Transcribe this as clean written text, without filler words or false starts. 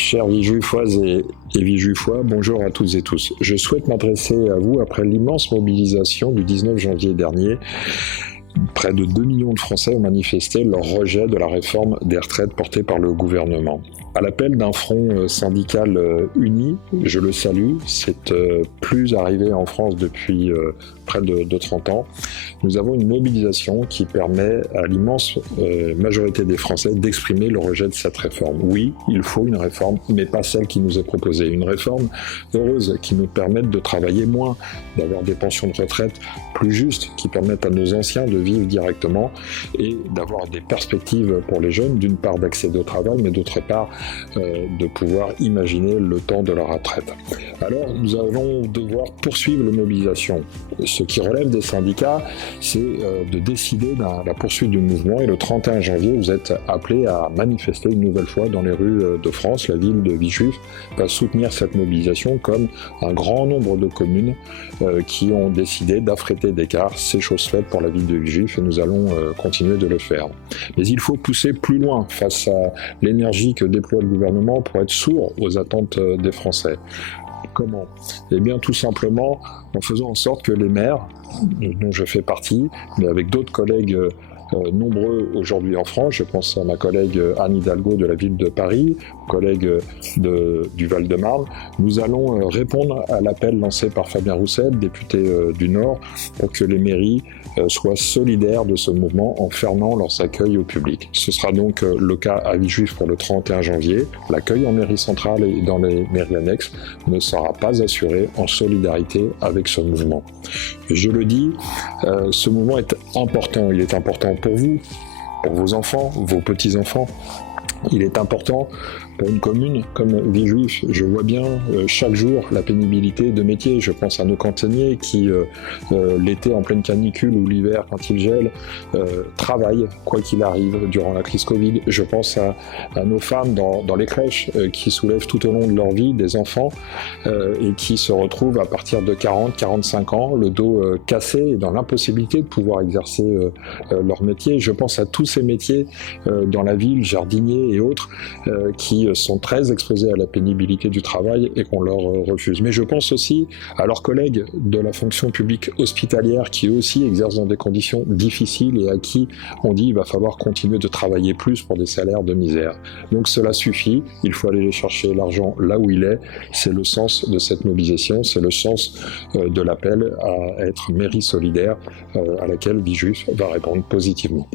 Chers Villejuifoises et Villejuifois, bonjour à toutes et tous. Je souhaite m'adresser à vous après l'immense mobilisation du 19 janvier dernier. Près de 2 millions de Français ont manifesté leur rejet de la réforme des retraites portée par le gouvernement. À l'appel d'un front syndical uni, je le salue, c'est plus arrivé en France depuis près de 30 ans. Nous avons une mobilisation qui permet à l'immense majorité des Français d'exprimer le rejet de cette réforme. Oui, il faut une réforme, mais pas celle qui nous est proposée. Une réforme heureuse qui nous permette de travailler moins, d'avoir des pensions de retraite plus justes, qui permettent à nos anciens de vivre directement et d'avoir des perspectives pour les jeunes, d'une part d'accéder au travail, mais d'autre part de pouvoir imaginer le temps de leur retraite. Alors nous allons devoir poursuivre la mobilisation. Ce qui relève des syndicats, c'est de décider de la poursuite du mouvement et le 31 janvier, vous êtes appelés à manifester une nouvelle fois dans les rues de France. La ville de Villejuif va soutenir cette mobilisation comme un grand nombre de communes qui ont décidé d'affréter des cars. C'est chose faite pour la ville de Villejuif et nous allons continuer de le faire. Mais il faut pousser plus loin face à l'énergie que déploie le gouvernement pour être sourd aux attentes des Français. Comment ? Eh bien tout simplement en faisant en sorte que les maires, dont je fais partie, mais avec d'autres collègues nombreux aujourd'hui en France, je pense à ma collègue Anne Hidalgo de la ville de Paris, collègue du Val-de-Marne, nous allons répondre à l'appel lancé par Fabien Roussel, député du Nord, pour que les mairies soient solidaires de ce mouvement en fermant leurs accueils au public. Ce sera donc le cas à Villejuif pour le 31 janvier. L'accueil en mairie centrale et dans les mairies annexes ne sera pas assuré en solidarité avec ce mouvement. Je le dis, ce mouvement est important. Il est important pour vous, pour vos enfants, vos petits-enfants. Il est important pour une commune comme Villejuif. Je vois bien chaque jour la pénibilité de métier. Je pense à nos cantiniers qui, l'été en pleine canicule ou l'hiver quand il gèle, travaillent quoi qu'il arrive durant la crise Covid. Je pense à nos femmes dans les crèches qui soulèvent tout au long de leur vie des enfants et qui se retrouvent à partir de 40-45 ans, le dos cassé et dans l'impossibilité de pouvoir exercer leur métier. Je pense à tous ces métiers dans la ville, jardiniers et autres, qui sont très exposés à la pénibilité du travail et qu'on leur refuse. Mais je pense aussi à leurs collègues de la fonction publique hospitalière qui eux aussi exercent dans des conditions difficiles et à qui on dit il va falloir continuer de travailler plus pour des salaires de misère. Donc cela suffit, il faut aller chercher l'argent là où il est. C'est le sens de cette mobilisation, c'est le sens de l'appel à être mairie solidaire à laquelle Villejuif va répondre positivement.